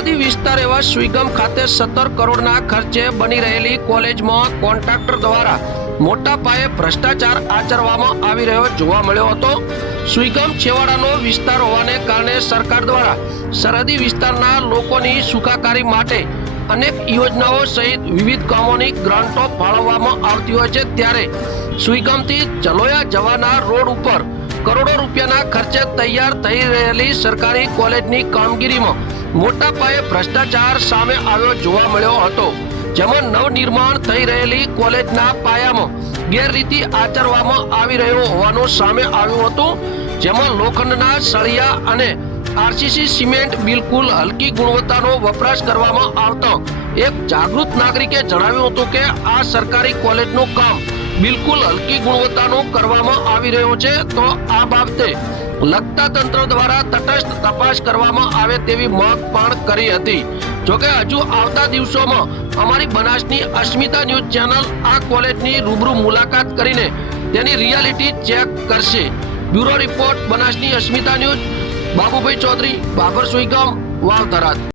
સરહદી વિસ્તાર એવા સુઈગામ ખાતે 17 કરોડના ખર્ચે બની રહેલી કોલેજમાં કોન્ટ્રાક્ટર દ્વારા મોટા પાયે ભ્રષ્ટાચાર આચરવામાં આવી રહ્યો જોવા મળ્યો હતો। સુઈગામ છેવાડાનો વિસ્તાર હોવાને કારણે સરકાર દ્વારા સરહદી વિસ્તારના લોકોની સુખાકારી માટે અનેક યોજનાઓ સહિત વિવિધ કામોની ગ્રાન્ટો ફાળવવામાં આવતી હોય છે। ત્યારે સુઈગામથી જલોયા જવાના રોડ ઉપર કરોડો રૂપિયાના ખર્ચે તૈયાર થઈ રહેલી સરકારી કોલેજની કામગીરીમાં મોટા પાયે ભ્રષ્ટાચાર સામે આવ્યો જોવા મળ્યો હતો। જેમાં નવનિર્માણ થઈ રહેલી કોલેજના પાયામાં ગેરરીતિ આચરવામાં આવી રહ્યો હોવાનું સામે આવ્યું હતું। જેમાં લોખંડના સળિયા અને આરસીસી સિમેન્ટ બિલકુલ હલકી ગુણવત્તાનો વપરાશ કરવામાં આવતો એક જાગૃત નાગરિકે જણાવ્યું હતું કે આ સરકારી કોલેજનું કામ બિલકુલ હલકી ગુણવત્તાનું કરવામાં આવી રહ્યું છે, તો આ બાબતે લગતા તંત્ર દ્વારા તટસ્થ તપાસ કરવામાં આવે તેવી માંગ પણ કરી હતી। જોકે હજુ આવતા દિવસોમાં અમારી બનાસની અસ્મિતા ન્યૂઝ ચેનલ આ કોલેજની રૂબરૂ મુલાકાત કરીને તેની રિયાલિટી ચેક કરશે। બ્યુરો રિપોર્ટ બનાસની અસ્મિતા ન્યૂઝ, બાબુભાઈ ચૌધરી, બાબર સુઈગામ, વાવ થરાદ।